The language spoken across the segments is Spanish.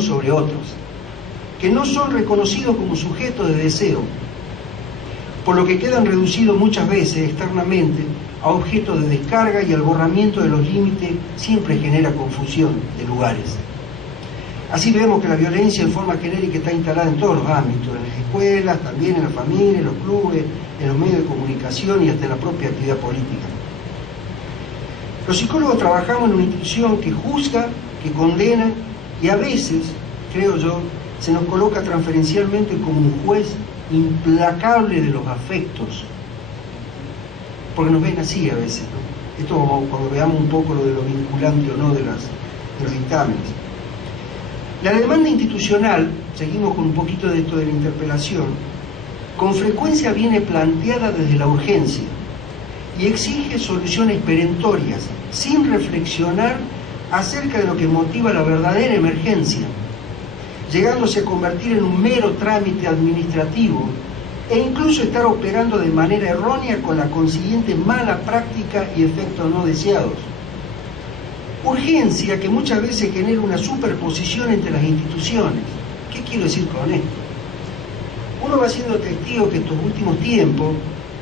sobre otros, que no son reconocidos como sujetos de deseo, por lo que quedan reducidos muchas veces externamente a objetos de descarga, y el borramiento de los límites siempre genera confusión de lugares. Así vemos que la violencia en forma genérica está instalada en todos los ámbitos, en las escuelas, también en la familia, en los clubes, en los medios de comunicación y hasta en la propia actividad política. Los psicólogos trabajamos en una institución que juzga, que condena, y a veces, creo yo, se nos coloca transferencialmente como un juez implacable de los afectos, porque nos ven así a veces, ¿no? Esto cuando veamos un poco lo de lo vinculante o no de los dictámenes. La demanda institucional, seguimos con un poquito de esto de la interpelación, con frecuencia viene planteada desde la urgencia y exige soluciones perentorias, sin reflexionar acerca de lo que motiva la verdadera emergencia, llegándose a convertir en un mero trámite administrativo e incluso estar operando de manera errónea con la consiguiente mala práctica y efectos no deseados. Urgencia que muchas veces genera una superposición entre las instituciones. ¿Qué quiero decir con esto? Uno va siendo testigo que estos últimos tiempos,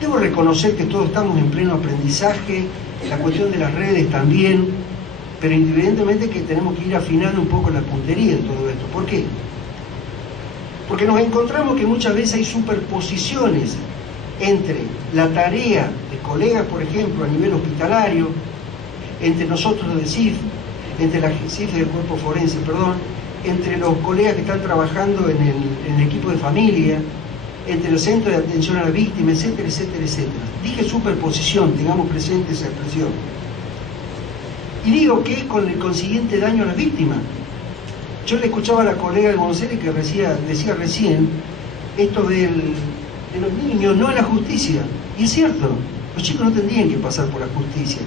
debo reconocer que todos estamos en pleno aprendizaje, la cuestión de las redes también, pero evidentemente que tenemos que ir afinando un poco la puntería en todo esto. ¿Por qué? Porque nos encontramos que muchas veces hay superposiciones entre la tarea de colegas, por ejemplo, a nivel hospitalario, entre nosotros del CIF, entre la CIF del Cuerpo Forense, perdón, entre los colegas que están trabajando en el equipo de familia, entre el centro de atención a la víctima, etcétera, etcétera, etcétera. Dije superposición, tengamos presente esa expresión. Y digo que con el consiguiente daño a las víctimas. Yo le escuchaba a la colega de Buenos Aires que decía recién esto de los niños, no a la justicia. Y es cierto, los chicos no tendrían que pasar por la justicia.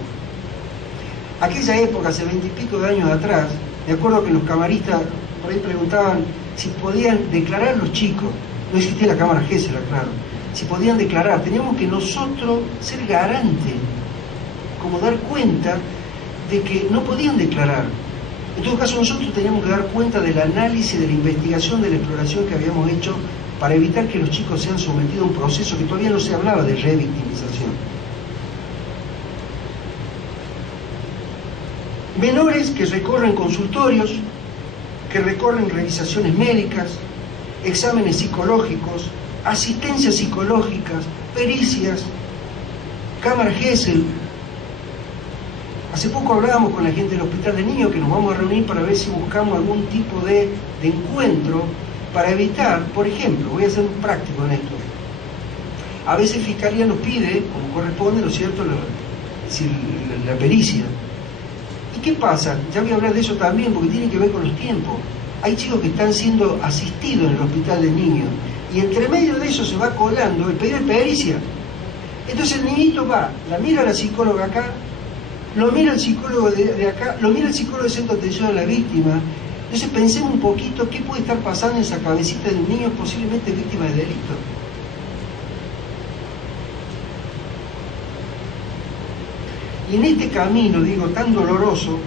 Aquella época, hace 20 y pico de años atrás, me acuerdo que los camaristas por ahí preguntaban si podían declarar los chicos, no existía la cámara Gesell, claro, si podían declarar, teníamos que nosotros ser garantes, como dar cuenta de que no podían declarar. En todo caso, nosotros teníamos que dar cuenta del análisis, de la investigación, de la exploración que habíamos hecho para evitar que los chicos sean sometidos a un proceso que todavía no se hablaba de revictimización. Menores que recorren consultorios, que recorren revisaciones médicas, exámenes psicológicos, asistencias psicológicas, pericias, cámara Gesell. Hace poco hablábamos con la gente del Hospital de Niños que nos vamos a reunir para ver si buscamos algún tipo de encuentro para evitar, por ejemplo, voy a ser un práctico en esto. A veces Fiscalía nos pide, como corresponde, ¿no es cierto?, la pericia. ¿Y qué pasa? Ya voy a hablar de eso también porque tiene que ver con los tiempos. Hay chicos que están siendo asistidos en el Hospital de Niños y entre medio de eso se va colando el pedido de pericia. Entonces el niñito va, la mira la psicóloga acá, lo mira el psicólogo de acá, lo mira el psicólogo del Centro de Atención a la Víctima. Entonces pensemos un poquito qué puede estar pasando en esa cabecita de un niño posiblemente víctima de delito. Y en este camino, digo, tan doloroso,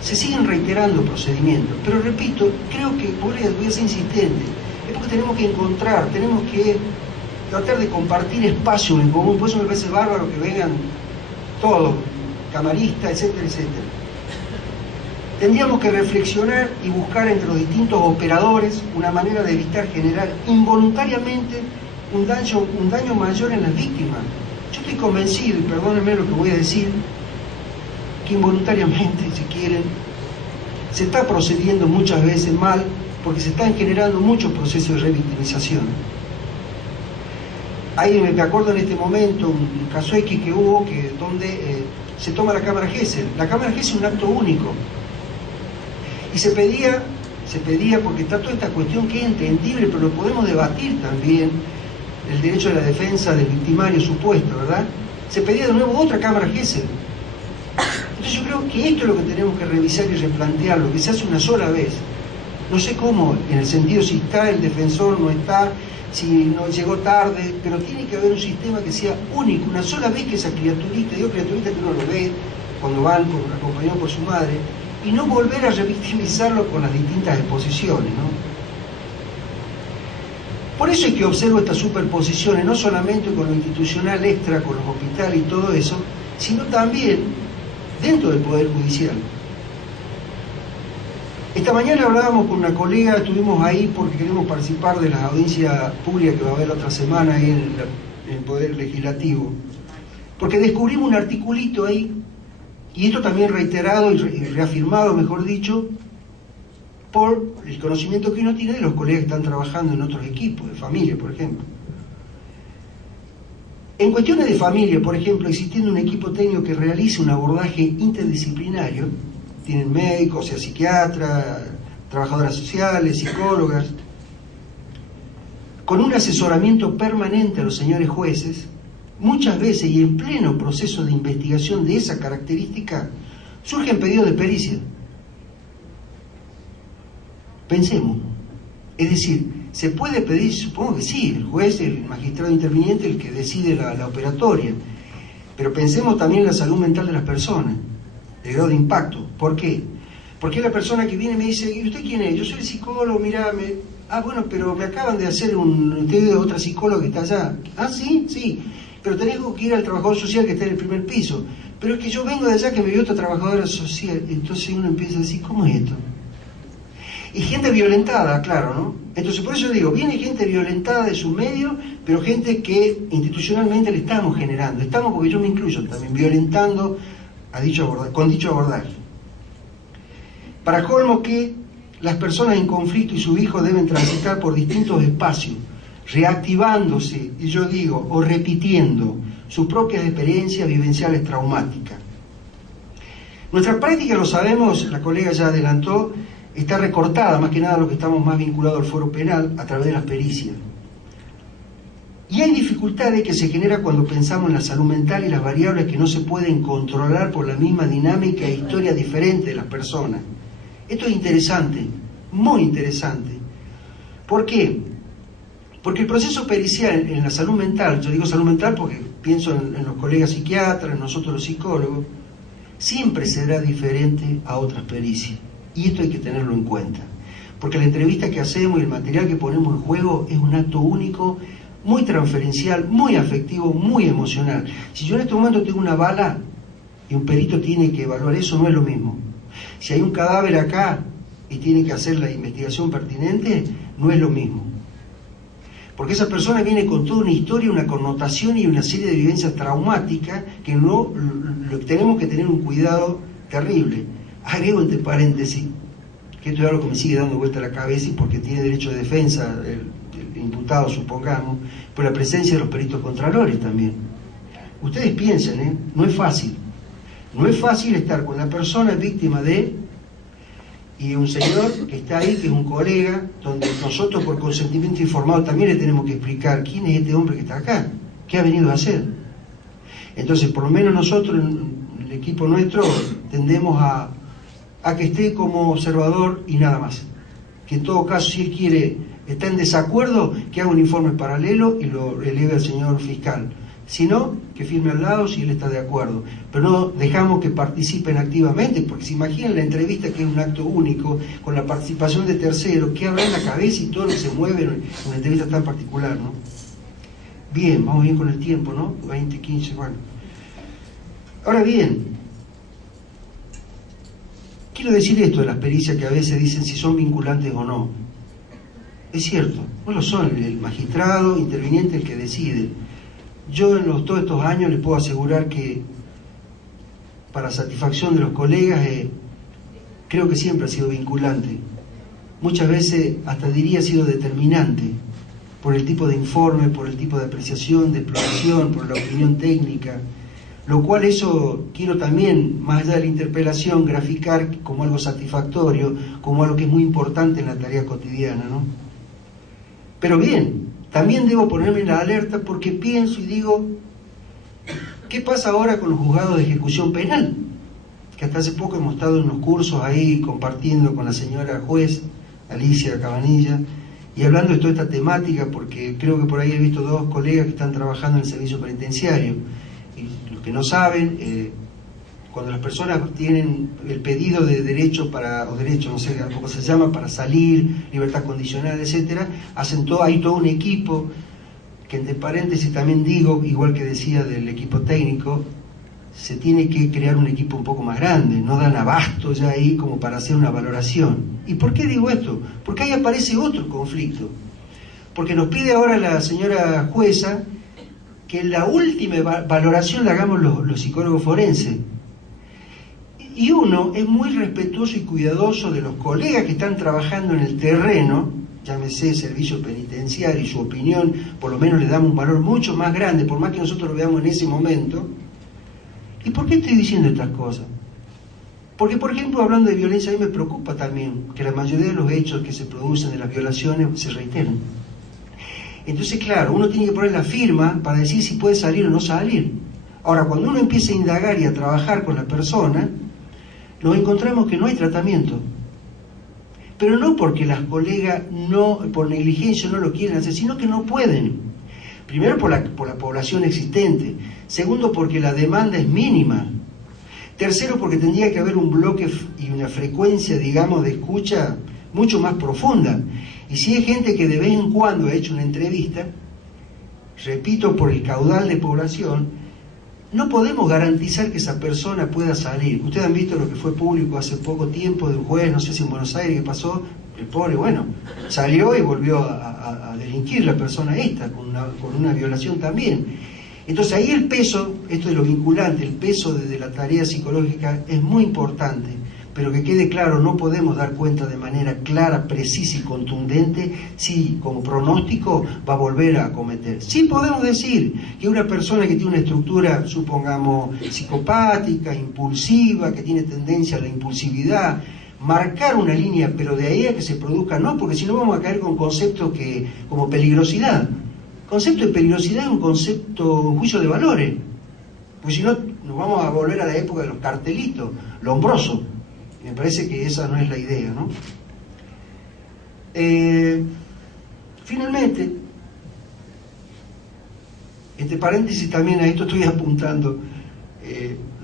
se siguen reiterando procedimientos. Pero repito, creo que, voy a ser insistente, es porque tenemos que encontrar, tenemos que tratar de compartir espacios en común. Por eso me parece bárbaro que vengan todos, camaristas, etcétera, etcétera. Tendríamos que reflexionar y buscar entre los distintos operadores una manera de evitar generar involuntariamente un daño mayor en las víctimas. Yo estoy convencido, y perdónenme lo que voy a decir, que involuntariamente, si quieren, se está procediendo muchas veces mal porque se están generando muchos procesos de revictimización. Ahí me acuerdo en este momento un caso X que hubo donde se toma la cámara Gesell. La cámara Gesell es un acto único y se pedía porque está toda esta cuestión que es entendible, pero lo podemos debatir también, el derecho de la defensa del victimario supuesto, ¿verdad? Se pedía de nuevo otra cámara Gesell. Entonces yo creo que esto es lo que tenemos que revisar y replantearlo, que se hace una sola vez. No sé cómo, en el sentido si está el defensor, no está, si no llegó tarde, pero tiene que haber un sistema que sea único, una sola vez que esa criaturita, digo criaturita que uno lo ve cuando van acompañado por su madre, y no volver a revictimizarlo con las distintas exposiciones, ¿no? Por eso es que observo estas superposiciones, no solamente con lo institucional extra, con los hospitales y todo eso, sino también dentro del Poder Judicial. Esta mañana hablábamos con una colega, estuvimos ahí porque queremos participar de las audiencias públicas que va a haber la otra semana ahí en el Poder Legislativo, porque descubrimos un articulito ahí, y esto también reiterado y reafirmado, mejor dicho, por el conocimiento que uno tiene de los colegas que están trabajando en otros equipos, de familia, por ejemplo. En cuestiones de familia, por ejemplo, existiendo un equipo técnico que realice un abordaje interdisciplinario, tienen médicos, o sea, psiquiatras, trabajadoras sociales, psicólogas, con un asesoramiento permanente a los señores jueces, muchas veces y en pleno proceso de investigación de esa característica, surgen pedidos de pericia. Pensemos, es decir, ¿se puede pedir? Supongo que sí, el juez, el magistrado interviniente, el que decide la operatoria, pero pensemos también en la salud mental de las personas, el grado de impacto. ¿Por qué? Porque la persona que viene me dice, ¿y usted quién es? Yo soy el psicólogo, mirá, bueno, pero me acaban de hacer usted es otra psicóloga que está allá. Ah, sí, sí, pero tenés que ir al trabajador social que está en el primer piso. Pero es que yo vengo de allá que me vio otra trabajadora social. Entonces uno empieza a decir, ¿cómo es esto? Y gente violentada, claro, ¿no? Entonces por eso digo, viene gente violentada de su medio, pero gente que institucionalmente le estamos generando. Estamos, porque yo me incluyo también, violentando con dicho abordaje. Para colmo que las personas en conflicto y sus hijos deben transitar por distintos espacios, reactivándose, y yo digo, o repitiendo sus propias experiencias vivenciales traumáticas. Nuestra práctica, lo sabemos, la colega ya adelantó, está recortada, más que nada lo que estamos más vinculados al foro penal, a través de las pericias. Y hay dificultades que se generan cuando pensamos en la salud mental y las variables que no se pueden controlar por la misma dinámica e historia diferente de las personas. Esto es interesante, muy interesante. ¿Por qué? Porque el proceso pericial en la salud mental, yo digo salud mental porque pienso en los colegas psiquiatras, en nosotros los psicólogos, siempre será diferente a otras pericias. Y esto hay que tenerlo en cuenta. Porque la entrevista que hacemos y el material que ponemos en juego es un acto único, muy transferencial, muy afectivo, muy emocional. Si yo en este momento tengo una bala y un perito tiene que evaluar eso, no es lo mismo. Si hay un cadáver acá y tiene que hacer la investigación pertinente, no es lo mismo. Porque esa persona viene con toda una historia, una connotación y una serie de vivencias traumáticas que tenemos que tener un cuidado terrible. Agrego entre paréntesis, que esto es algo que me sigue dando vuelta a la cabeza y porque tiene derecho de defensa el imputado, supongamos, por la presencia de los peritos contralores también. Ustedes piensen, no es fácil. No es fácil estar con la persona víctima y un señor que está ahí, que es un colega, donde nosotros por consentimiento informado también le tenemos que explicar quién es este hombre que está acá, qué ha venido a hacer. Entonces, por lo menos nosotros, en el equipo nuestro, tendemos a que esté como observador y nada más. Que en todo caso, si él quiere, está en desacuerdo, que haga un informe paralelo y lo eleve al señor fiscal. Si no, que firme al lado si él está de acuerdo. Pero no dejamos que participen activamente, porque se imaginan la entrevista, que es un acto único, con la participación de terceros, que habrá en la cabeza y todo lo que se mueve en una entrevista tan particular, ¿no? Bien, vamos bien con el tiempo, ¿no? 20, 15, bueno. Ahora bien, quiero decir esto de las pericias que a veces dicen si son vinculantes o no. Es cierto, no lo son, el magistrado interviniente el que decide. Yo en todos estos años les puedo asegurar que para satisfacción de los colegas creo que siempre ha sido vinculante. Muchas veces hasta diría ha sido determinante por el tipo de informe, por el tipo de apreciación, de exploración, por la opinión técnica. Lo cual eso quiero también, más allá de la interpelación, graficar como algo satisfactorio, como algo que es muy importante en la tarea cotidiana, ¿no? Pero bien, también debo ponerme en la alerta porque pienso y digo, ¿qué pasa ahora con los juzgados de ejecución penal? Que hasta hace poco hemos estado en unos cursos ahí compartiendo con la señora juez, Alicia Cabanilla, y hablando de toda esta temática, porque creo que por ahí he visto dos colegas que están trabajando en el servicio penitenciario. Y los que no saben, cuando las personas tienen el pedido de derecho o derecho, no sé cómo se llama, para salir, libertad condicional, etcétera, hay todo un equipo, que entre paréntesis también digo, igual que decía del equipo técnico, se tiene que crear un equipo un poco más grande, no dan abasto ya ahí como para hacer una valoración. ¿Y por qué digo esto? Porque ahí aparece otro conflicto. Porque nos pide ahora la señora jueza que la última valoración la hagamos los psicólogos forenses. Y uno es muy respetuoso y cuidadoso de los colegas que están trabajando en el terreno, llámese servicio penitenciario, y su opinión por lo menos le damos un valor mucho más grande, por más que nosotros lo veamos en ese momento. ¿Y por qué estoy diciendo estas cosas? Porque, por ejemplo, hablando de violencia, a mí me preocupa también que la mayoría de los hechos que se producen de las violaciones se reiteren. Entonces, claro, uno tiene que poner la firma para decir si puede salir o no salir. Ahora, cuando uno empieza a indagar y a trabajar con la persona, nos encontramos que no hay tratamiento. Pero no porque las colegas por negligencia no lo quieren hacer, sino que no pueden. Primero por la población existente. Segundo porque la demanda es mínima. Tercero porque tendría que haber un bloque y una frecuencia, digamos, de escucha mucho más profunda. Y si hay gente que de vez en cuando ha hecho una entrevista, repito, por el caudal de población, no podemos garantizar que esa persona pueda salir. Ustedes han visto lo que fue público hace poco tiempo de un juez, no sé si en Buenos Aires, que pasó, el pobre, bueno, salió y volvió a delinquir la persona esta, con una violación también. Entonces ahí el peso, esto de lo vinculante, el peso de la tarea psicológica es muy importante, pero que quede claro, no podemos dar cuenta de manera clara, precisa y contundente si como pronóstico va a volver a cometer. Sí podemos decir que una persona que tiene una estructura, supongamos, psicopática, impulsiva, que tiene tendencia a la impulsividad, marcar una línea, pero de ahí a que se produzca, no, porque si no vamos a caer con conceptos como peligrosidad. El concepto de peligrosidad es un concepto, un juicio de valores, porque si no nos vamos a volver a la época de los cartelitos, Lombroso. Me parece que esa no es la idea, ¿no? Finalmente, entre paréntesis también a esto estoy apuntando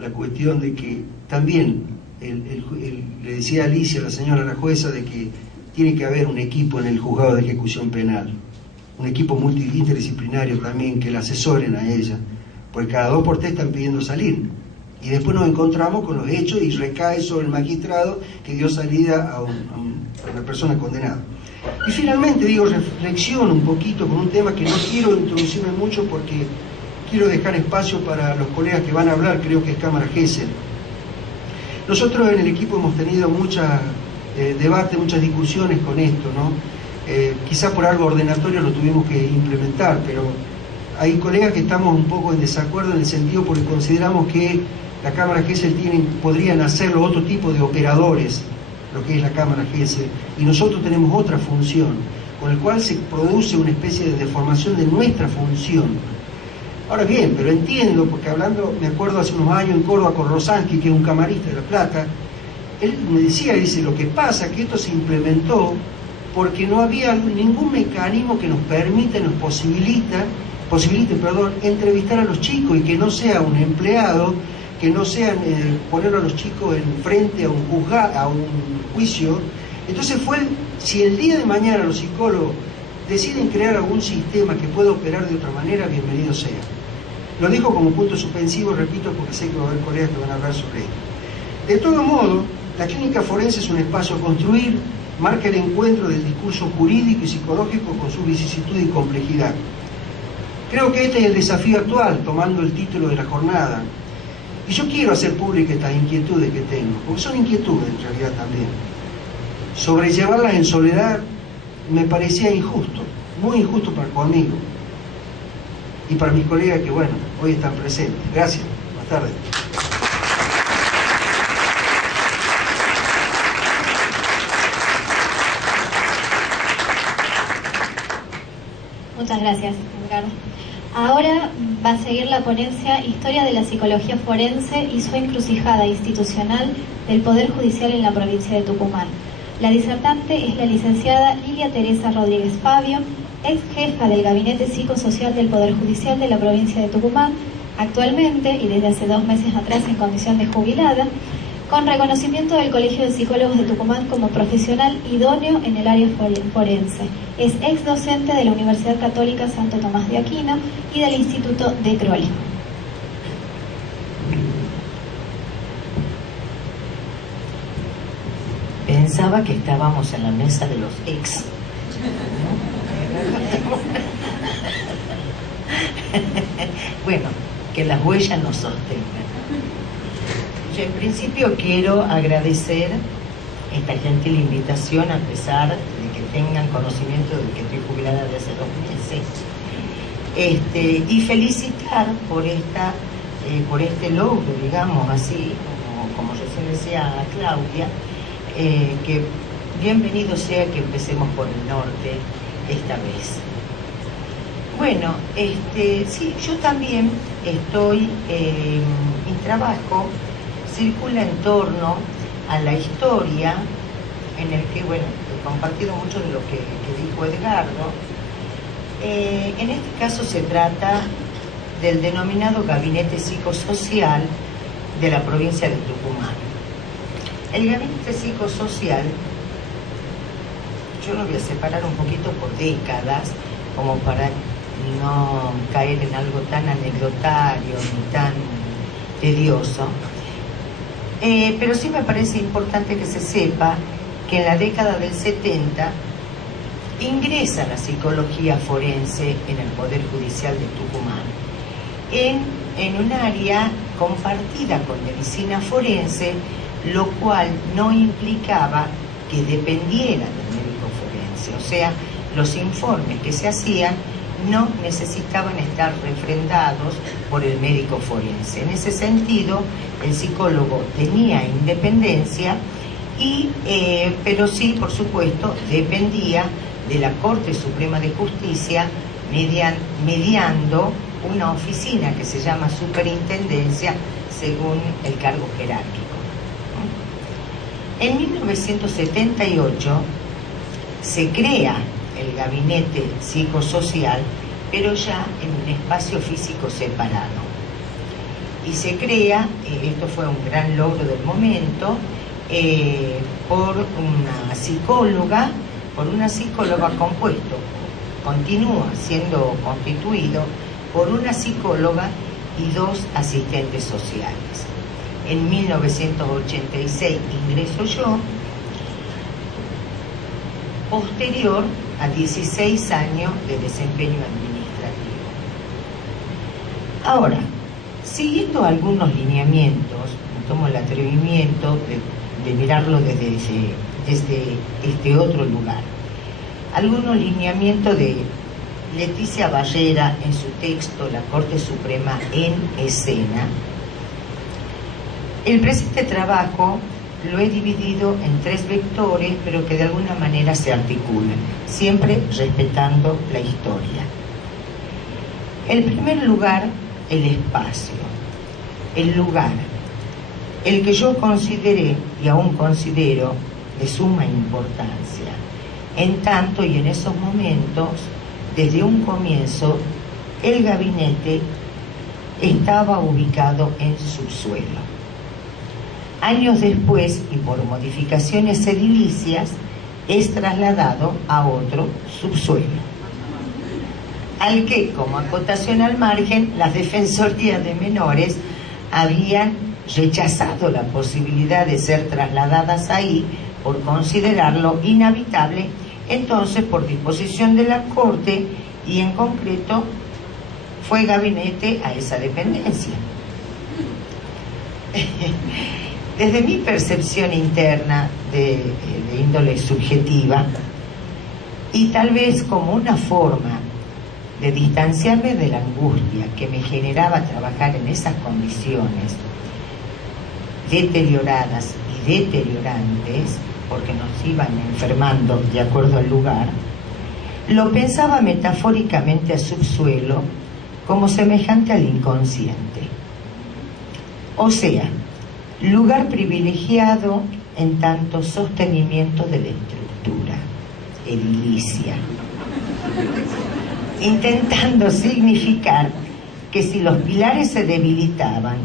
la cuestión de que también le decía a Alicia, la señora la jueza, de que tiene que haber un equipo en el juzgado de ejecución penal, un equipo interdisciplinario también que la asesoren a ella, porque cada 2 por 3 están pidiendo salir. Y después nos encontramos con los hechos y recae sobre el magistrado que dio salida a una persona condenada. Y finalmente, reflexiono un poquito con un tema que no quiero introducirme mucho porque quiero dejar espacio para los colegas que van a hablar, creo que es Cámara Gesell. Nosotros en el equipo hemos tenido muchos debates, muchas discusiones con esto, ¿no? Quizás por algo ordenatorio lo tuvimos que implementar, pero hay colegas que estamos un poco en desacuerdo en el sentido porque consideramos que la Cámara Gesell podrían hacerlo otro tipo de operadores, lo que es la Cámara Gesell, y nosotros tenemos otra función, con el cual se produce una especie de deformación de nuestra función. Ahora bien, pero entiendo, porque me acuerdo hace unos años en Córdoba con Rosansky, que es un camarista de La Plata, él me decía, lo que pasa es que esto se implementó porque no había ningún mecanismo que nos posibilite, entrevistar a los chicos y que no sea un empleado, que no sea poner a los chicos frente a un juicio. Entonces si el día de mañana los psicólogos deciden crear algún sistema que pueda operar de otra manera, bienvenido sea. Lo digo como punto suspensivo, repito, porque sé que va a haber colegas que van a hablar sobre esto. De todo modo, la clínica forense es un espacio a construir, marca el encuentro del discurso jurídico y psicológico con su vicisitud y complejidad. Creo que este es el desafío actual, tomando el título de la jornada. Y yo quiero hacer públicas estas inquietudes que tengo, porque son inquietudes en realidad también. Sobrellevarlas en soledad me parecía injusto, muy injusto conmigo y para mis colegas que, bueno, hoy están presentes. Gracias. Buenas tardes. Muchas gracias, Edgar. Ahora va a seguir la ponencia Historia de la Psicología Forense y su encrucijada institucional del Poder Judicial en la provincia de Tucumán. La disertante es la licenciada Lilia Teresa Rodríguez Fabio, ex jefa del Gabinete Psicosocial del Poder Judicial de la provincia de Tucumán, Actualmente, y desde hace 2 meses atrás en condición de jubilada, con reconocimiento del Colegio de Psicólogos de Tucumán como profesional idóneo en el área forense. Es ex docente de la Universidad Católica Santo Tomás de Aquino y del Instituto de Crowley. Pensaba que estábamos en la mesa de los ex. Bueno, que las huellas nos sostengan. Yo en principio quiero agradecer esta gentil invitación, a pesar de que tengan conocimiento de que estoy jubilada de hace 2 meses, y felicitar por este logro, digamos así, como recién decía Claudia, que bienvenido sea que empecemos por el norte esta vez. Bueno, sí, yo también estoy, mi trabajo circula en torno a la historia, en el que, bueno, he compartido mucho de lo que dijo Edgardo. En este caso se trata del denominado Gabinete Psicosocial de la provincia de Tucumán. El Gabinete Psicosocial, yo lo voy a separar un poquito por décadas, como para no caer en algo tan anecdotario ni tan tedioso. Pero sí me parece importante que se sepa que en la década del 70 ingresa la psicología forense en el Poder Judicial de Tucumán, en un área compartida con medicina forense, lo cual no implicaba que dependiera del médico forense. O sea, los informes que se hacían no necesitaban estar refrendados por el médico forense. En ese sentido, el psicólogo tenía independencia, pero sí, por supuesto, dependía de la Corte Suprema de Justicia mediando una oficina que se llama superintendencia según el cargo jerárquico. En 1978 se crea el gabinete psicosocial, pero ya en un espacio físico separado. Y se crea, esto fue un gran logro del momento, por una psicóloga compuesto, continúa siendo constituido por una psicóloga y 2 asistentes sociales. En 1986 ingreso yo, posterior a 16 años de desempeño administrativo. Ahora, siguiendo algunos lineamientos, tomo el atrevimiento de mirarlo desde este otro lugar. Algunos lineamientos de Leticia Barrera en su texto La Corte Suprema en Escena. El presente trabajo lo he dividido en 3 vectores, pero que de alguna manera se articulan, siempre respetando la historia. En primer lugar, el espacio, el lugar, el que yo consideré y aún considero de suma importancia, en tanto y en esos momentos, desde un comienzo, el gabinete estaba ubicado en subsuelo. Años después, y por modificaciones edilicias, es trasladado a otro subsuelo, al que, como acotación al margen, las defensorías de menores habían rechazado la posibilidad de ser trasladadas ahí por considerarlo inhabitable. Entonces, por disposición de la Corte, y en concreto, fue gabinete a esa dependencia. Desde mi percepción interna de índole subjetiva, y tal vez como una forma de distanciarme de la angustia que me generaba trabajar en esas condiciones deterioradas y deteriorantes, porque nos iban enfermando de acuerdo al lugar, lo pensaba metafóricamente a subsuelo como semejante al inconsciente. O sea, lugar privilegiado en tanto sostenimiento de la estructura edilicia, intentando significar que si los pilares se debilitaban,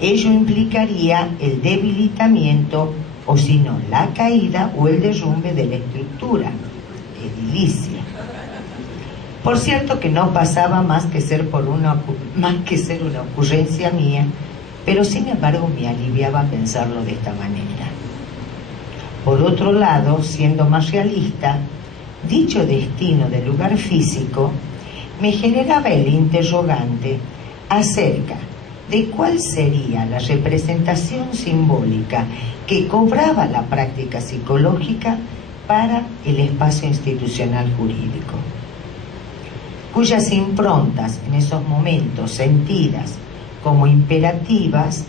ello implicaría el debilitamiento o si no, la caída o el derrumbe de la estructura edilicia. Por cierto que no pasaba más que ser una ocurrencia mía, pero sin embargo me aliviaba pensarlo de esta manera. Por otro lado, siendo más realista, dicho destino del lugar físico me generaba el interrogante acerca de cuál sería la representación simbólica que cobraba la práctica psicológica para el espacio institucional jurídico, cuyas improntas en esos momentos sentidas como imperativas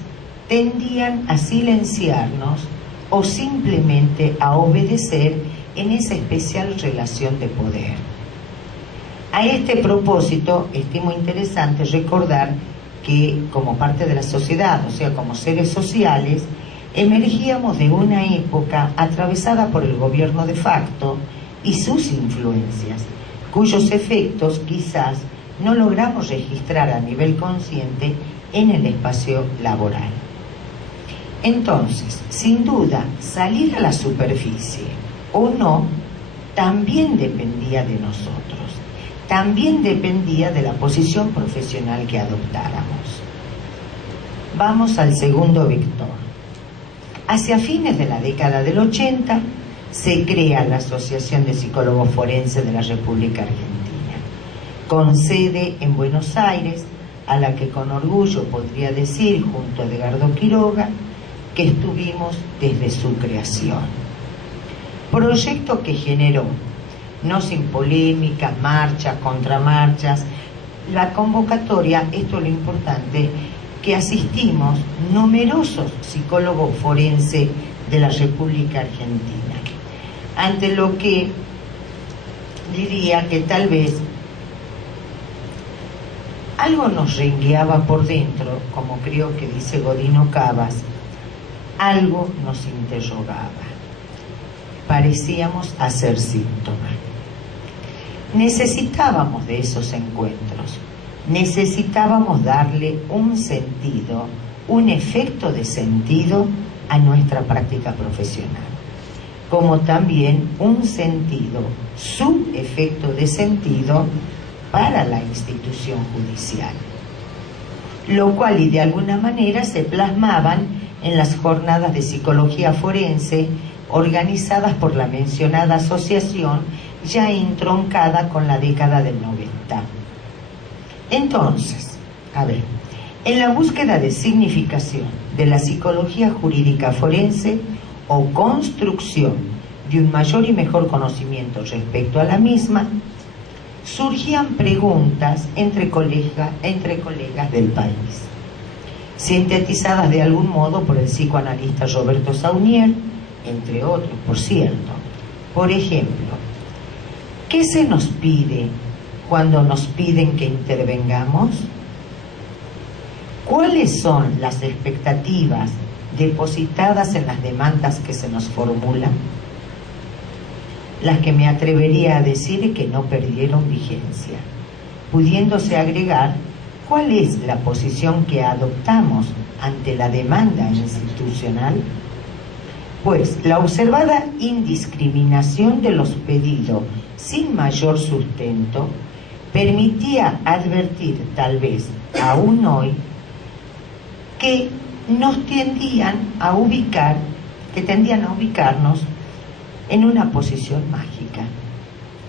tendían a silenciarnos o simplemente a obedecer en esa especial relación de poder. A este propósito, estimo interesante recordar que como parte de la sociedad, o sea, como seres sociales, emergíamos de una época atravesada por el gobierno de facto y sus influencias, cuyos efectos quizás no logramos registrar a nivel consciente en el espacio laboral. Entonces, sin duda, salir a la superficie o no, también dependía de nosotros, también dependía de la posición profesional que adoptáramos. Vamos al segundo vector. Hacia fines de la década del 80 se crea la Asociación de Psicólogos Forenses de la República Argentina, con sede en Buenos Aires, a la que con orgullo podría decir, junto a Edgardo Quiroga, que estuvimos desde su creación. Proyecto que generó, no sin polémicas, marchas, contramarchas, la convocatoria, esto es lo importante, que asistimos numerosos psicólogos forenses de la República Argentina, ante lo que diría que tal vez algo nos rengueaba por dentro, como creo que dice Godino Cabas, algo nos interrogaba. Parecíamos hacer síntoma. Necesitábamos de esos encuentros, necesitábamos darle un sentido, un efecto de sentido a nuestra práctica profesional, como también un sentido, su efecto de sentido para la institución judicial, lo cual y de alguna manera se plasmaban en las jornadas de psicología forense organizadas por la mencionada asociación, ya entroncada con la década del 90. Entonces, en la búsqueda de significación de la psicología jurídica forense o construcción de un mayor y mejor conocimiento respecto a la misma, surgían preguntas entre colegas del país, sintetizadas de algún modo por el psicoanalista Roberto Saunier, entre otros, por cierto. Por ejemplo, ¿qué se nos pide cuando nos piden que intervengamos? ¿Cuáles son las expectativas depositadas en las demandas que se nos formulan? Las que me atrevería a decir que no perdieron vigencia, pudiéndose agregar cuál es la posición que adoptamos ante la demanda institucional. Pues la observada indiscriminación de los pedidos sin mayor sustento permitía advertir, tal vez aún hoy, que tendían a ubicarnos en una posición mágica,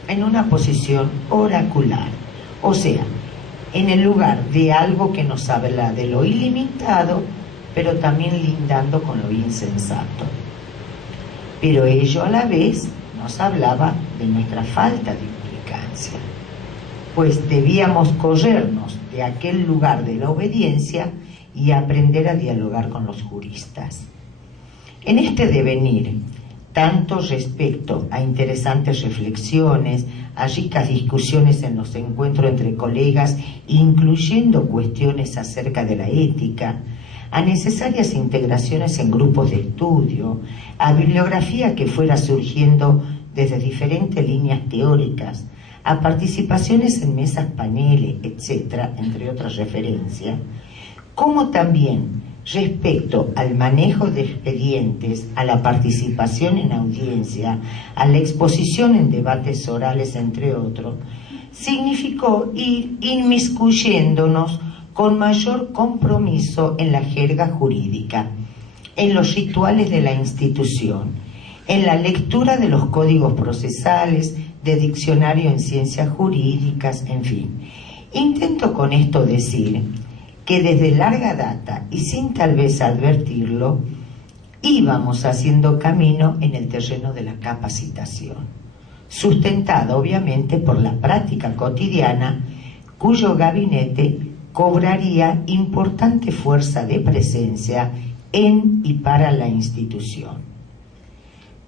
en una posición oracular, o sea, en el lugar de algo que nos habla de lo ilimitado, pero también lindando con lo insensato. Pero ello a la vez nos hablaba de nuestra falta de implicancia, pues debíamos corrernos de aquel lugar de la obediencia y aprender a dialogar con los juristas. En este devenir, tanto respecto a interesantes reflexiones, a ricas discusiones en los encuentros entre colegas, incluyendo cuestiones acerca de la ética, a necesarias integraciones en grupos de estudio, a bibliografía que fuera surgiendo desde diferentes líneas teóricas, a participaciones en mesas, paneles, etcétera, entre otras referencias, como también respecto al manejo de expedientes, a la participación en audiencia, a la exposición en debates orales, entre otros, significó ir inmiscuyéndonos con mayor compromiso en la jerga jurídica, en los rituales de la institución, en la lectura de los códigos procesales, de diccionario en ciencias jurídicas, en fin. Intento con esto decir que desde larga data, y sin tal vez advertirlo, íbamos haciendo camino en el terreno de la capacitación, sustentada obviamente por la práctica cotidiana, cuyo gabinete cobraría importante fuerza de presencia en y para la institución.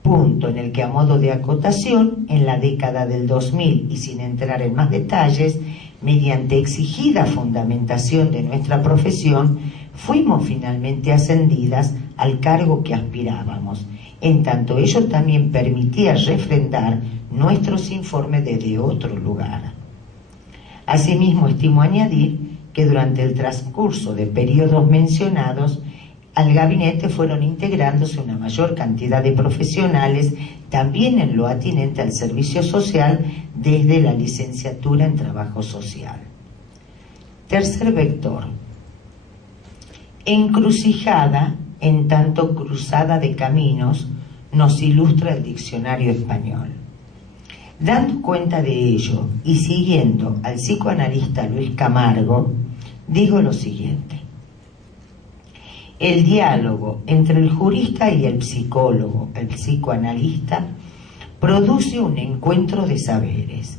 Punto en el que, a modo de acotación, en la década del 2000, y sin entrar en más detalles, mediante exigida fundamentación de nuestra profesión, fuimos finalmente ascendidas al cargo que aspirábamos, en tanto ello también permitía refrendar nuestros informes desde otro lugar. Asimismo, estimo añadir que durante el transcurso de periodos mencionados, al gabinete fueron integrándose una mayor cantidad de profesionales, también en lo atinente al servicio social, desde la licenciatura en trabajo social. Tercer vector. Encrucijada, en tanto cruzada de caminos, nos ilustra el diccionario español. Dando cuenta de ello y siguiendo al psicoanalista Luis Camargo, digo lo siguiente. El diálogo entre el jurista y el psicólogo, el psicoanalista, produce un encuentro de saberes.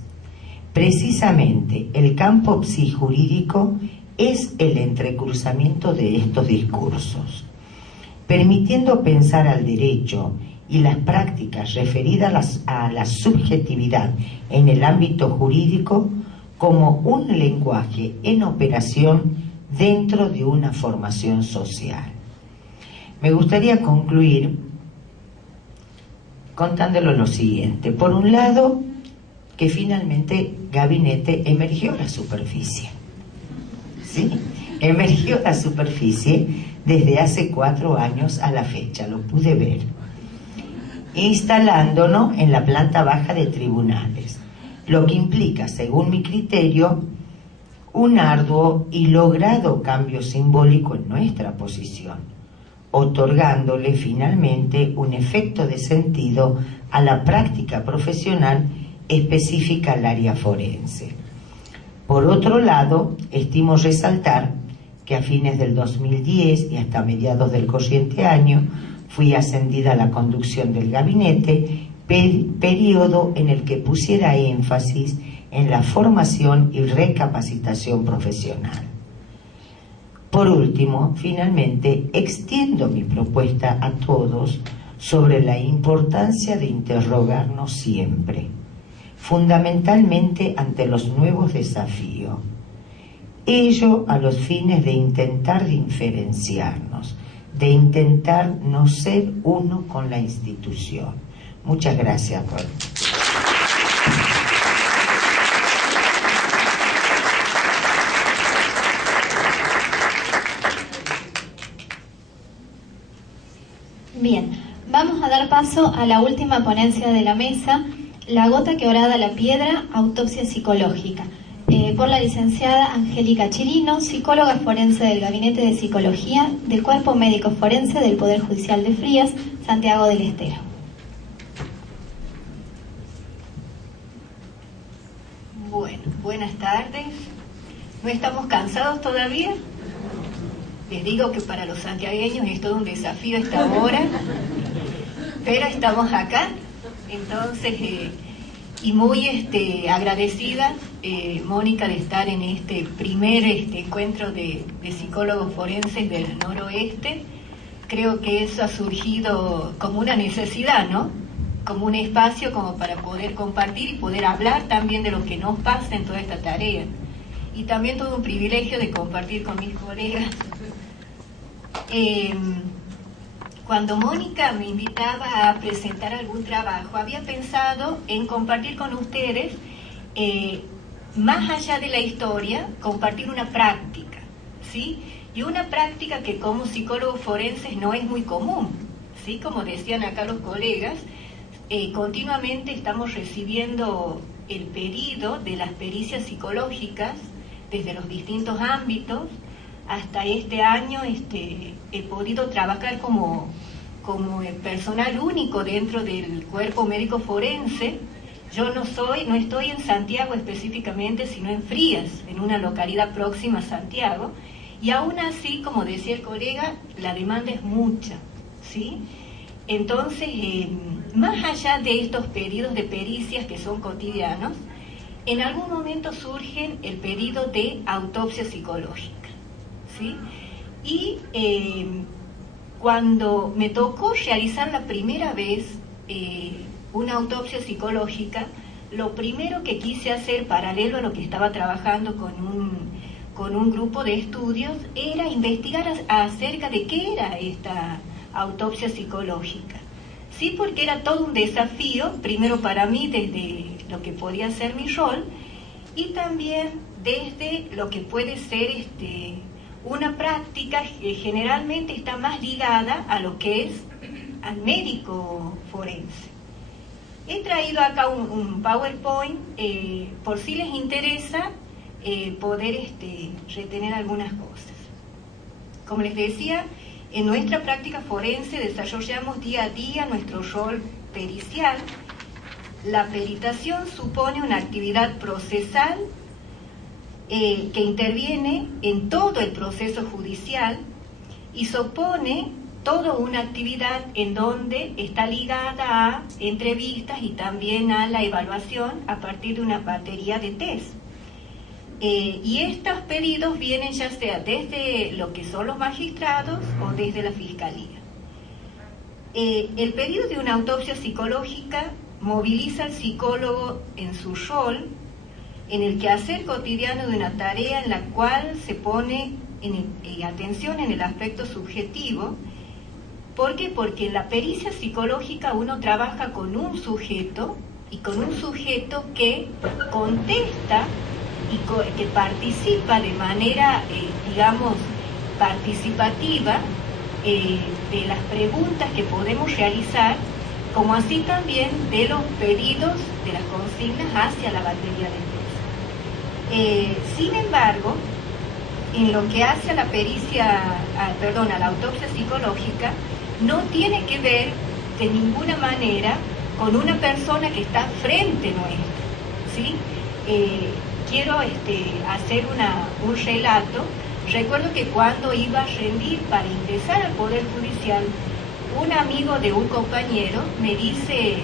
Precisamente el campo psijurídico es el entrecruzamiento de estos discursos, permitiendo pensar al derecho y las prácticas referidas a la subjetividad en el ámbito jurídico como un lenguaje en operación dentro de una formación social. Me gustaría concluir contándolo lo siguiente. Por un lado, que finalmente Gabinete emergió a la superficie. ¿Sí? Emergió a la superficie desde hace 4 años a la fecha, lo pude ver, instalándonos en la planta baja de tribunales, lo que implica, según mi criterio, un arduo y logrado cambio simbólico en nuestra posición, otorgándole finalmente un efecto de sentido a la práctica profesional específica al área forense. Por otro lado, estimo resaltar que a fines del 2010 y hasta mediados del corriente año fui ascendida a la conducción del gabinete, periodo en el que pusiera énfasis en la formación y recapacitación profesional. Por último, finalmente, extiendo mi propuesta a todos sobre la importancia de interrogarnos siempre, fundamentalmente ante los nuevos desafíos. Ello a los fines de intentar diferenciarnos, de intentar no ser uno con la institución. Muchas gracias, Rol. Bien, vamos a dar paso a la última ponencia de la mesa, La gota que horada la piedra, autopsia psicológica, por la licenciada Angélica Chirino, psicóloga forense del Gabinete de Psicología del Cuerpo Médico Forense del Poder Judicial de Frías, Santiago del Estero. Bueno, buenas tardes. ¿No estamos cansados todavía? Les digo que para los santiagueños es todo un desafío esta hora, pero estamos acá, entonces, y muy agradecida, Mónica, de estar en este primer encuentro de psicólogos forenses del noroeste. Creo que eso ha surgido como una necesidad, ¿no? Como un espacio como para poder compartir y poder hablar también de lo que nos pasa en toda esta tarea. Y también todo un privilegio de compartir con mis colegas. Cuando Mónica me invitaba a presentar algún trabajo, había pensado en compartir con ustedes más allá de la historia, compartir una práctica, ¿sí? Y una práctica que como psicólogos forenses no es muy común, ¿sí? Como decían acá los colegas, continuamente estamos recibiendo el pedido de las pericias psicológicas desde los distintos ámbitos. Hasta este año he podido trabajar como personal único dentro del cuerpo médico forense. Yo no estoy en Santiago específicamente, sino en Frías, en una localidad próxima a Santiago, y aún así, como decía el colega, la demanda es mucha, ¿sí? Entonces, más allá de estos pedidos de pericias que son cotidianos, en algún momento surgen el pedido de autopsia psicológica, ¿sí? Y cuando me tocó realizar la primera vez una autopsia psicológica, lo primero que quise hacer, paralelo a lo que estaba trabajando con un grupo de estudios, era investigar acerca de qué era esta autopsia psicológica. Sí, porque era todo un desafío, primero para mí desde lo que podía ser mi rol, y también desde lo que puede ser una práctica que generalmente está más ligada a lo que es al médico forense. He traído acá un PowerPoint, por si les interesa poder retener algunas cosas. Como les decía, en nuestra práctica forense desarrollamos día a día nuestro rol pericial. La peritación supone una actividad procesal que interviene en todo el proceso judicial y supone toda una actividad en donde está ligada a entrevistas y también a la evaluación a partir de una batería de test. Y estos pedidos vienen ya sea desde lo que son los magistrados o desde la fiscalía. El pedido de una autopsia psicológica moviliza al psicólogo en su rol, en el quehacer cotidiano de una tarea en la cual se pone atención en el aspecto subjetivo. ¿Por qué? Porque en la pericia psicológica uno trabaja con un sujeto, y con un sujeto que contesta y que participa de manera, participativa de las preguntas que podemos realizar, como así también de los pedidos de las consignas hacia la batería de test. Sin embargo, en lo que hace a la a la autopsia psicológica, no tiene que ver de ninguna manera con una persona que está frente nuestra, ¿sí? Quiero hacer un relato. Recuerdo que cuando iba a rendir para ingresar al Poder Judicial, un amigo de un compañero me dice,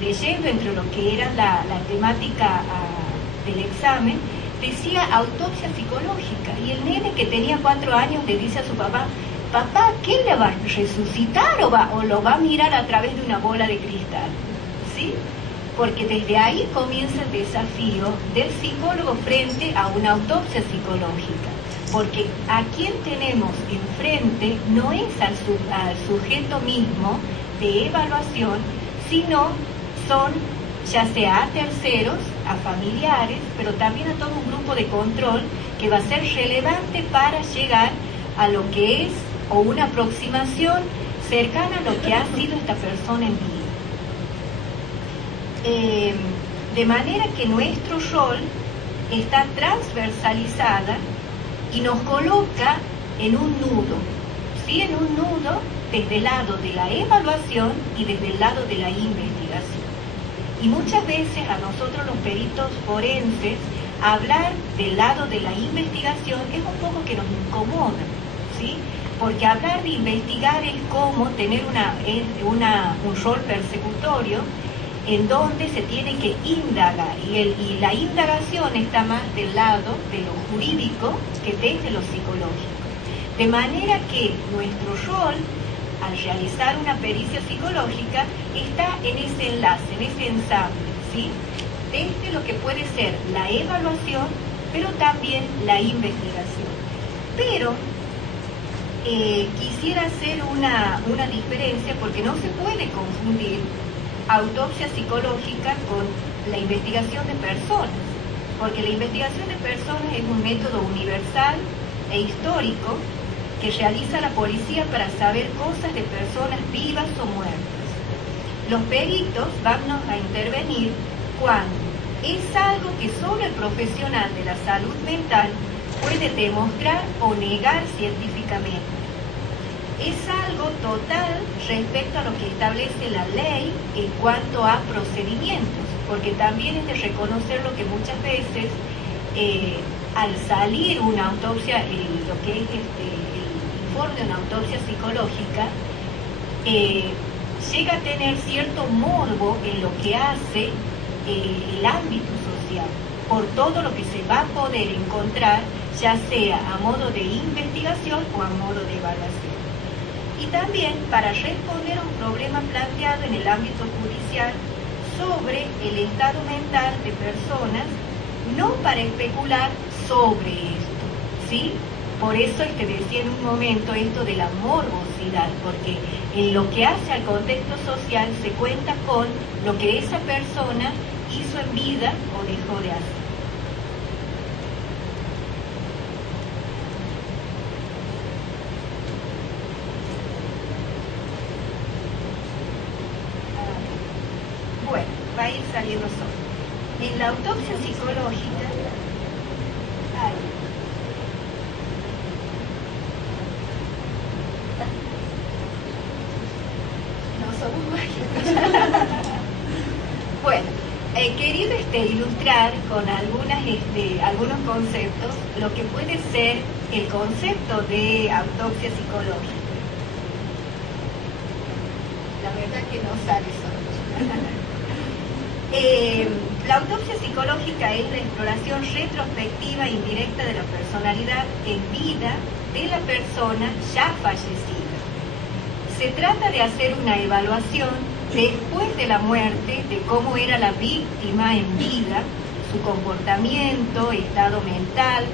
leyendo entre lo que era la temática del examen, decía autopsia psicológica, y el nene que tenía 4 años le dice a su papá, papá, ¿quién le va a resucitar o lo va a mirar a través de una bola de cristal? ¿Sí? Porque desde ahí comienza el desafío del psicólogo frente a una autopsia psicológica, porque a quien tenemos enfrente no es al sujeto mismo de evaluación, sino son ya sea a terceros, a familiares, pero también a todo un grupo de control que va a ser relevante para llegar a lo que es o una aproximación cercana a lo que ha sido esta persona en vida. De manera que nuestro rol está transversalizada y nos coloca en un nudo, ¿sí? En un nudo desde el lado de la evaluación y desde el lado de la investigación. Y muchas veces a nosotros los peritos forenses hablar del lado de la investigación es un poco que nos incomoda, ¿sí? Porque hablar de investigar es como tener un rol persecutorio en donde se tiene que indagar, y la indagación está más del lado de lo jurídico que desde lo psicológico. De manera que nuestro rol, al realizar una pericia psicológica, está en ese enlace, en ese ensamble, ¿sí? Desde lo que puede ser la evaluación, pero también la investigación. Pero quisiera hacer una diferencia, porque no se puede confundir autopsia psicológica con la investigación de personas, porque la investigación de personas es un método universal e histórico que realiza la policía para saber cosas de personas vivas o muertas. Los peritos van a intervenir cuando es algo que solo el profesional de la salud mental puede demostrar o negar científicamente. Es algo total respecto a lo que establece la ley en cuanto a procedimientos, porque también es de reconocer lo que muchas veces al salir una autopsia, lo que es el informe de una autopsia psicológica, llega a tener cierto morbo en lo que hace el ámbito social, por todo lo que se va a poder encontrar, ya sea a modo de investigación o a modo de evaluación. Y también para responder a un problema planteado en el ámbito judicial sobre el estado mental de personas, no para especular sobre esto, ¿sí? Por eso decía en un momento esto de la morbosidad, porque en lo que hace al contexto social se cuenta con lo que esa persona hizo en vida o dejó de hacer. Bueno, va a ir saliendo solo. En la autopsia psicológica hay bueno, he querido ilustrar con algunos conceptos lo que puede ser el concepto de autopsia psicológica. La verdad que no sale solo. La autopsia psicológica es la exploración retrospectiva e indirecta de la personalidad en vida de la persona ya fallecida. Se trata de hacer una evaluación después de la muerte de cómo era la víctima en vida, su comportamiento, estado mental,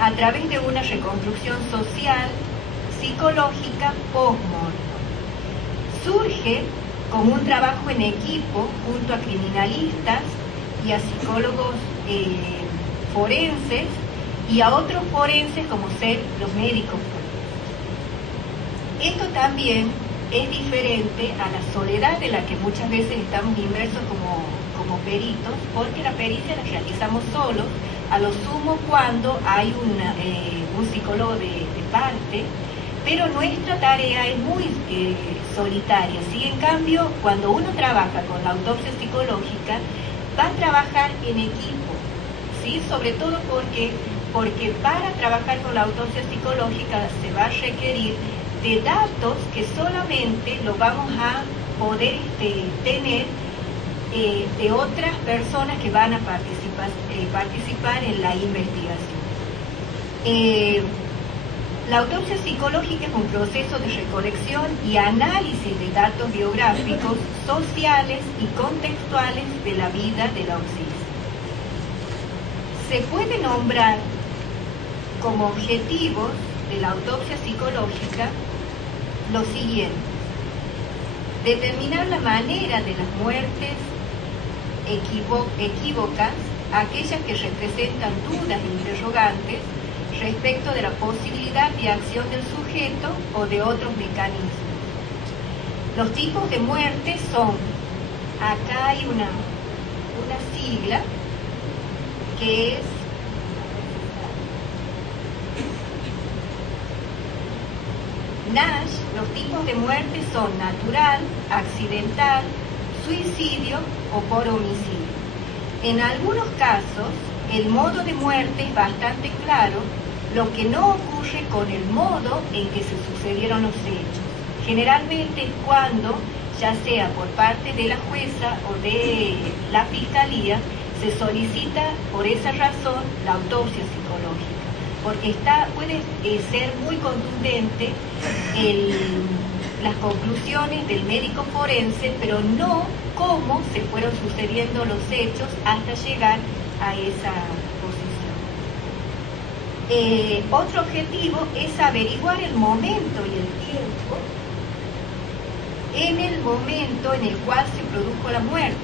a través de una reconstrucción social, psicológica, post-mortem. Surge como un trabajo en equipo junto a criminalistas y a psicólogos forenses y a otros forenses como ser los médicos forenses. Esto también es diferente a la soledad de la que muchas veces estamos inmersos como peritos, porque la pericia la realizamos solos, a lo sumo cuando hay un psicólogo de parte, pero nuestra tarea es muy solitaria, ¿sí? En cambio, cuando uno trabaja con la autopsia psicológica, va a trabajar en equipo, ¿sí? Sobre todo porque para trabajar con la autopsia psicológica se va a requerir de datos que solamente lo vamos a poder tener de otras personas que van a participar en la investigación. La autopsia psicológica es un proceso de recolección y análisis de datos biográficos, sociales y contextuales de la vida del auxilio. Se puede nombrar como objetivos de la autopsia psicológica lo siguiente: determinar la manera de las muertes equívocas, aquellas que representan dudas e interrogantes respecto de la posibilidad de acción del sujeto o de otros mecanismos. Los tipos de muerte son, acá hay una sigla que es NASH. Los tipos de muerte son natural, accidental, suicidio o por homicidio. En algunos casos, el modo de muerte es bastante claro, lo que no ocurre con el modo en que se sucedieron los hechos. Generalmente es cuando, ya sea por parte de la jueza o de la fiscalía, se solicita por esa razón la autopsia psicológica, porque puede ser muy contundente las conclusiones del médico forense, pero no cómo se fueron sucediendo los hechos hasta llegar a esa posición. Otro objetivo es averiguar el momento y el tiempo en el momento en el cual se produjo la muerte.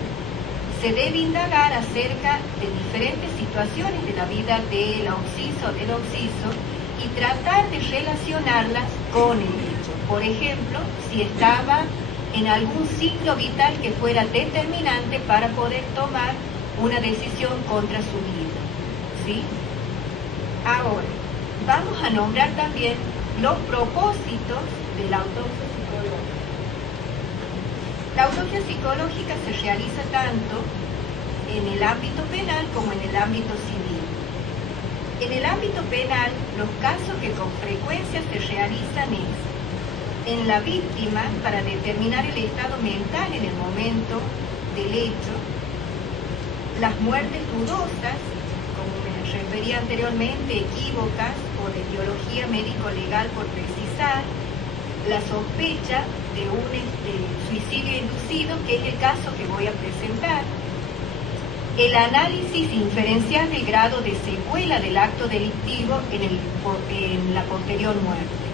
se debe indagar acerca de diferentes situaciones de la vida del occiso o del occiso y tratar de relacionarlas con el hecho. Por ejemplo, si estaba en algún ciclo vital que fuera determinante para poder tomar una decisión contra su vida, ¿sí? Ahora, vamos a nombrar también los propósitos de la autopsia psicológica. La autopsia psicológica se realiza tanto en el ámbito penal como en el ámbito civil. En el ámbito penal, los casos que con frecuencia se realizan es en la víctima para determinar el estado mental en el momento del hecho, las muertes dudosas, como me refería anteriormente, equívocas o de teología médico-legal por precisar, la sospecha de un suicidio inducido, que es el caso que voy a presentar, el análisis inferencial del grado de secuela del acto delictivo en la posterior muerte.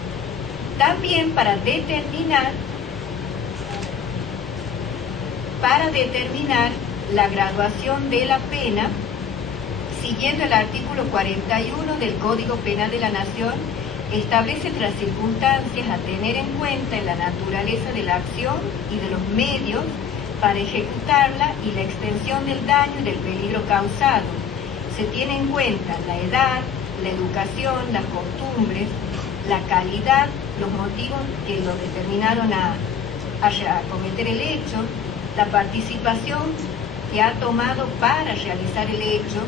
También para determinar la graduación de la pena, siguiendo el artículo 41 del Código Penal de la Nación, establece las circunstancias a tener en cuenta en la naturaleza de la acción y de los medios para ejecutarla y la extensión del daño y del peligro causado. Se tiene en cuenta la edad, la educación, las costumbres, la calidad, los motivos que lo determinaron a cometer el hecho, la participación que ha tomado para realizar el hecho,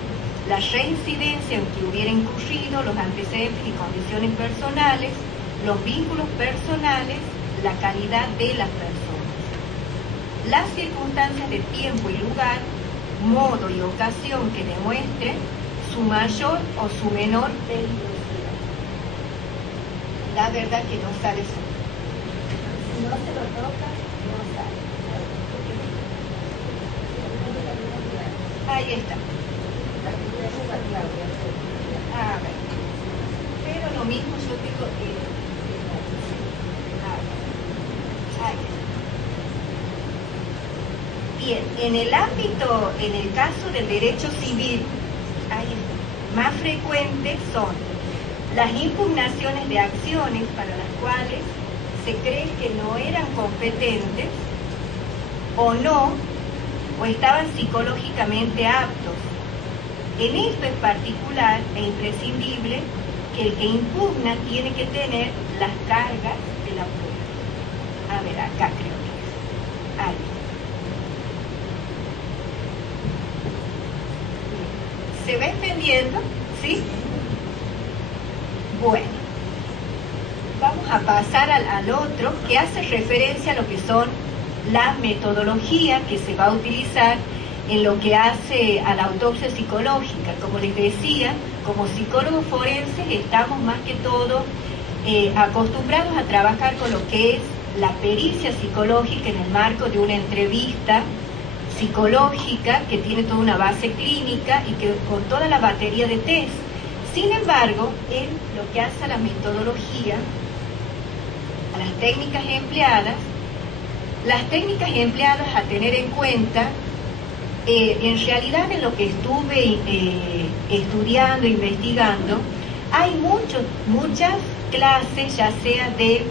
la reincidencia en que hubiera incurrido, los antecedentes y condiciones personales, los vínculos personales, la calidad de las personas, las circunstancias de tiempo y lugar, modo y ocasión que demuestren su mayor o su menor peligrosidad. La verdad que no sale solo. Si no se lo toca, no sale. Ahí está. A ver. Pero lo mismo yo tengo que... Ahí está. Bien, en el caso del derecho civil, ahí está, más frecuentes son las impugnaciones de acciones para las cuales se cree que no eran competentes o estaban psicológicamente aptos. En esto en particular es imprescindible que el que impugna tiene que tener las cargas de la prueba. A ver, acá creo que es. Ahí. ¿Se va entendiendo? ¿Sí? Bueno, vamos a pasar al otro, que hace referencia a lo que son la metodología que se va a utilizar en lo que hace a la autopsia psicológica. Como les decía, como psicólogos forenses estamos más que todo acostumbrados a trabajar con lo que es la pericia psicológica en el marco de una entrevista psicológica que tiene toda una base clínica y que con toda la batería de test. Sin embargo, en lo que hace a la metodología, a las técnicas empleadas a tener en cuenta, en realidad en lo que estuve estudiando, investigando, hay muchas clases, ya sea de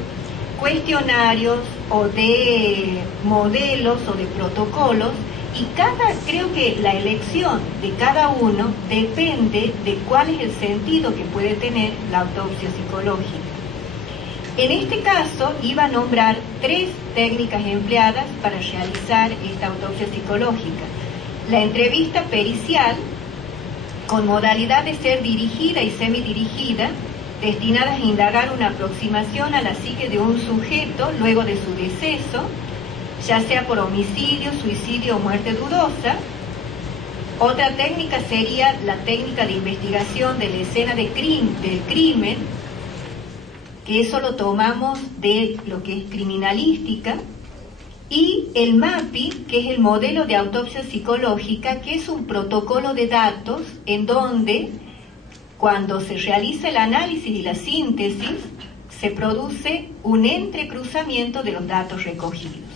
cuestionarios o de modelos o de protocolos, y creo que la elección de cada uno depende de cuál es el sentido que puede tener la autopsia psicológica. En este caso iba a nombrar 3 técnicas empleadas para realizar esta autopsia psicológica. La entrevista pericial, con modalidad de ser dirigida y semidirigida, destinadas a indagar una aproximación a la psique de un sujeto luego de su deceso, ya sea por homicidio, suicidio o muerte dudosa. Otra técnica sería la técnica de investigación de la escena del crimen, que eso lo tomamos de lo que es criminalística, y el MAPI, que es el modelo de autopsia psicológica, que es un protocolo de datos en donde, cuando se realiza el análisis y la síntesis, se produce un entrecruzamiento de los datos recogidos.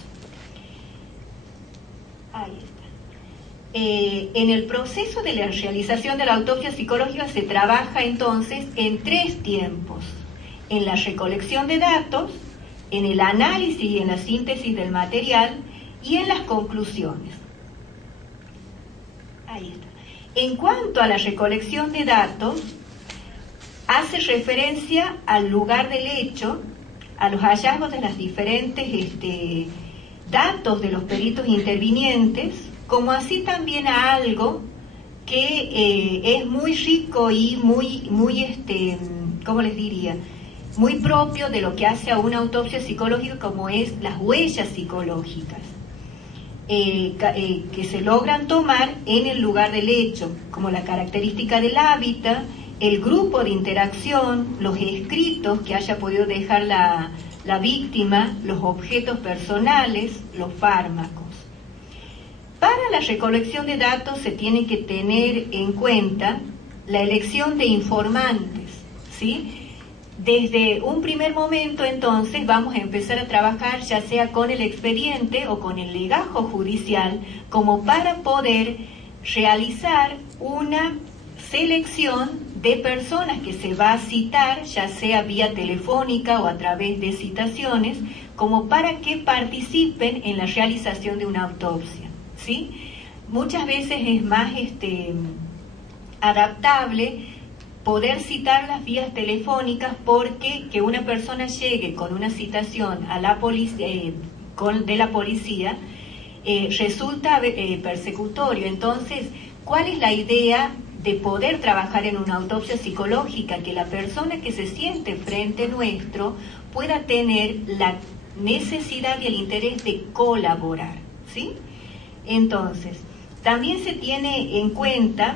Ahí está. En el proceso de la realización de la autopsia psicológica se trabaja entonces en 3 tiempos: en la recolección de datos, en el análisis y en la síntesis del material y en las conclusiones. Ahí está. En cuanto a la recolección de datos, hace referencia al lugar del hecho, a los hallazgos de las diferentes datos de los peritos intervinientes, como así también a algo que es muy rico y muy ¿cómo les diría?, muy propio de lo que hace a una autopsia psicológica, como es las huellas psicológicas, que se logran tomar en el lugar del hecho, como la característica del hábitat, el grupo de interacción, los escritos que haya podido dejar la víctima, los objetos personales, los fármacos. Para la recolección de datos se tiene que tener en cuenta la elección de informantes, ¿sí? Desde un primer momento, entonces, vamos a empezar a trabajar ya sea con el expediente o con el legajo judicial, como para poder realizar una selección de personas que se va a citar, ya sea vía telefónica o a través de citaciones, como para que participen en la realización de una autopsia, ¿sí? Muchas veces es más adaptable poder citar las vías telefónicas, porque que una persona llegue con una citación a la de la policía resulta persecutorio. Entonces, ¿cuál es la idea de poder trabajar en una autopsia psicológica? Que la persona que se siente frente nuestro pueda tener la necesidad y el interés de colaborar, ¿sí? Entonces, también se tiene en cuenta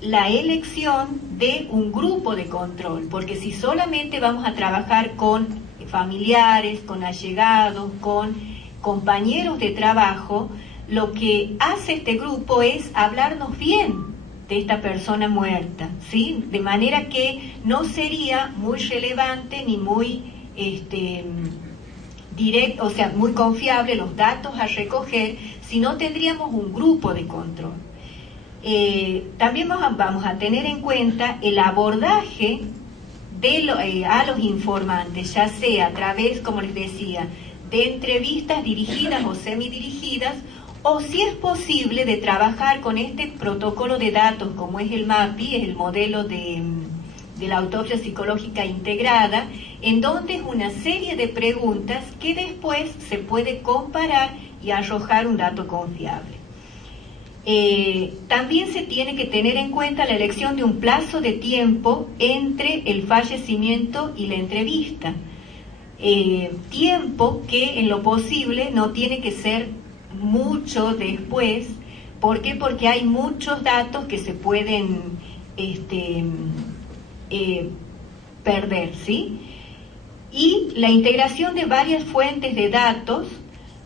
la elección de un grupo de control, porque si solamente vamos a trabajar con familiares, con allegados, con compañeros de trabajo, lo que hace este grupo es hablarnos bien de esta persona muerta, ¿sí? De manera que no sería muy relevante ni muy directo, o sea, muy confiable los datos a recoger, si no tendríamos un grupo de control. También vamos a tener en cuenta el abordaje a los informantes, ya sea a través, como les decía, de entrevistas dirigidas o semidirigidas, o si es posible de trabajar con este protocolo de datos, como es el MAPI, es el modelo de la autopsia psicológica integrada, en donde es una serie de preguntas que después se puede comparar y arrojar un dato confiable. También se tiene que tener en cuenta la elección de un plazo de tiempo entre el fallecimiento y la entrevista. Tiempo que en lo posible no tiene que ser mucho después. ¿Por qué? Porque hay muchos datos que se pueden perder, ¿sí? Y la integración de varias fuentes de datos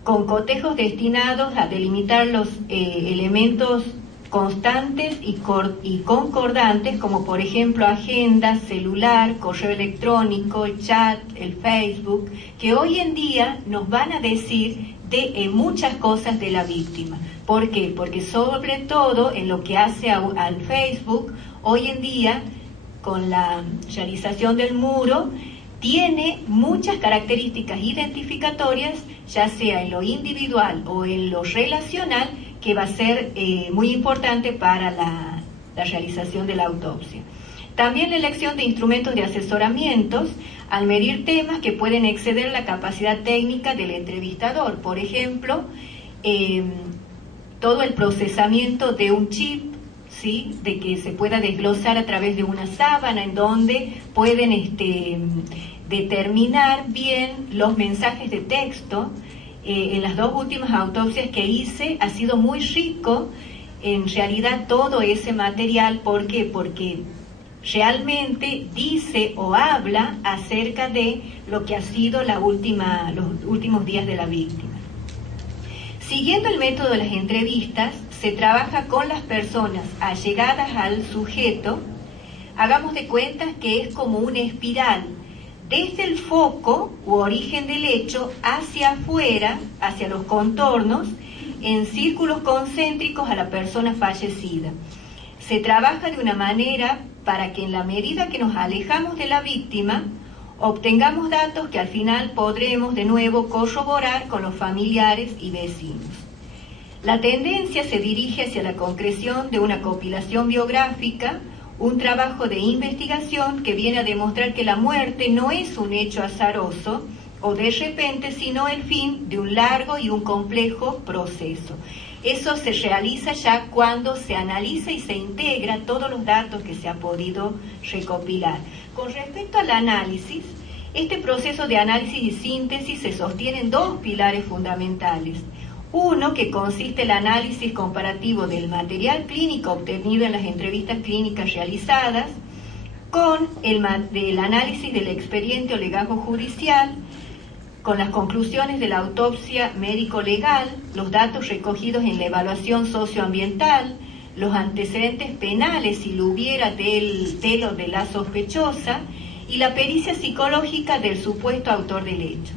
con cotejos destinados a delimitar los elementos constantes y concordantes, como por ejemplo agenda, celular, correo electrónico, chat, el Facebook, que hoy en día nos van a decir de muchas cosas de la víctima. ¿Por qué? Porque sobre todo en lo que hace al Facebook, hoy en día, con la realización del muro, tiene muchas características identificatorias, ya sea en lo individual o en lo relacional, que va a ser muy importante para la realización de la autopsia. También la elección de instrumentos de asesoramientos al medir temas que pueden exceder la capacidad técnica del entrevistador. Por ejemplo, todo el procesamiento de un chip, ¿sí? De que se pueda desglosar a través de una sábana, en donde pueden determinar bien los mensajes de texto. En las 2 últimas autopsias que hice ha sido muy rico en realidad todo ese material. ¿Por qué? Porque realmente dice o habla acerca de lo que ha sido los últimos días de la víctima. Siguiendo el método de las entrevistas, se trabaja con las personas allegadas al sujeto. Hagamos de cuenta que es como una espiral, desde el foco u origen del hecho hacia afuera, hacia los contornos, en círculos concéntricos a la persona fallecida. Se trabaja de una manera para que en la medida que nos alejamos de la víctima, obtengamos datos que al final podremos de nuevo corroborar con los familiares y vecinos. La tendencia se dirige hacia la concreción de una compilación biográfica, un trabajo de investigación que viene a demostrar que la muerte no es un hecho azaroso o de repente, sino el fin de un largo y un complejo proceso. Eso se realiza ya cuando se analiza y se integra todos los datos que se ha podido recopilar. Con respecto al análisis, este proceso de análisis y síntesis se sostiene en dos pilares fundamentales. Uno, que consiste en el análisis comparativo del material clínico obtenido en las entrevistas clínicas realizadas, con el análisis del expediente o legajo judicial, con las conclusiones de la autopsia médico-legal, los datos recogidos en la evaluación socioambiental, los antecedentes penales, si lo hubiera, del o de la sospechosa, y la pericia psicológica del supuesto autor del hecho.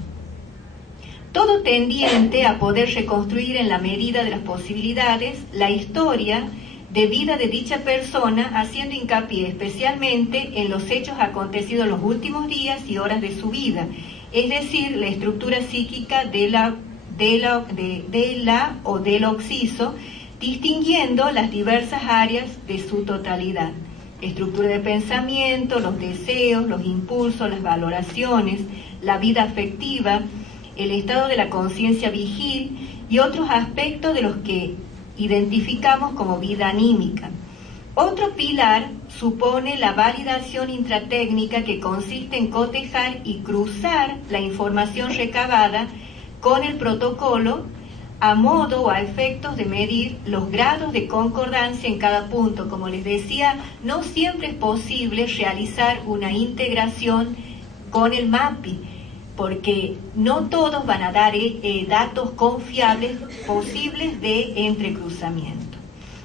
Todo tendiente a poder reconstruir en la medida de las posibilidades la historia de vida de dicha persona, haciendo hincapié especialmente en los hechos acontecidos en los últimos días y horas de su vida, es decir, la estructura psíquica del occiso, distinguiendo las diversas áreas de su totalidad. Estructura de pensamiento, los deseos, los impulsos, las valoraciones, la vida afectiva, el estado de la conciencia vigil y otros aspectos de los que identificamos como vida anímica. Otro pilar supone la validación intratécnica, que consiste en cotejar y cruzar la información recabada con el protocolo a modo o a efectos de medir los grados de concordancia en cada punto. Como les decía, no siempre es posible realizar una integración con el MAPI, porque no todos van a dar datos confiables posibles de entrecruzamiento.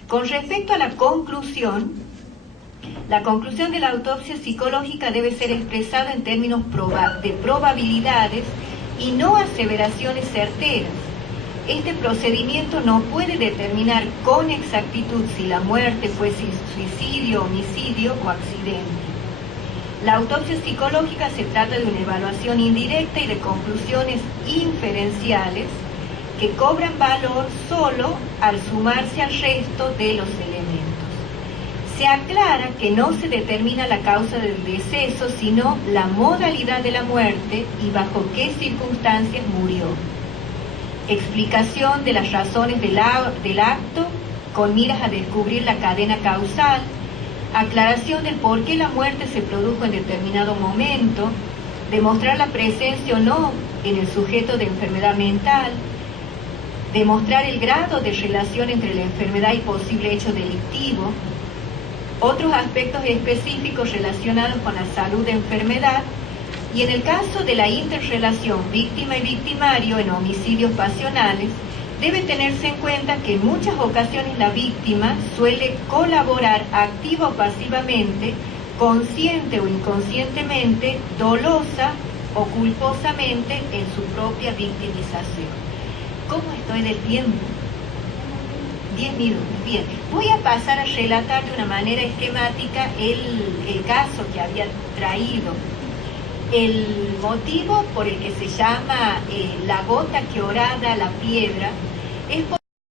Con respecto a la conclusión de la autopsia psicológica debe ser expresada en términos de probabilidades y no aseveraciones certeras. Este procedimiento no puede determinar con exactitud si la muerte fue suicidio, homicidio o accidente. La autopsia psicológica se trata de una evaluación indirecta y de conclusiones inferenciales que cobran valor solo al sumarse al resto de los elementos. Se aclara que no se determina la causa del deceso, sino la modalidad de la muerte y bajo qué circunstancias murió. Explicación de las razones del acto con miras a descubrir la cadena causal, aclaración del por qué la muerte se produjo en determinado momento, demostrar la presencia o no en el sujeto de enfermedad mental, demostrar el grado de relación entre la enfermedad y posible hecho delictivo, otros aspectos específicos relacionados con la salud de enfermedad, y en el caso de la interrelación víctima y victimario en homicidios pasionales, debe tenerse en cuenta que en muchas ocasiones la víctima suele colaborar activa o pasivamente, consciente o inconscientemente, dolosa o culposamente en su propia victimización. ¿Cómo estoy del tiempo? 10 minutos. Bien, voy a pasar a relatar de una manera esquemática el caso que había traído. El motivo por el que se llama la gota que horada la piedra es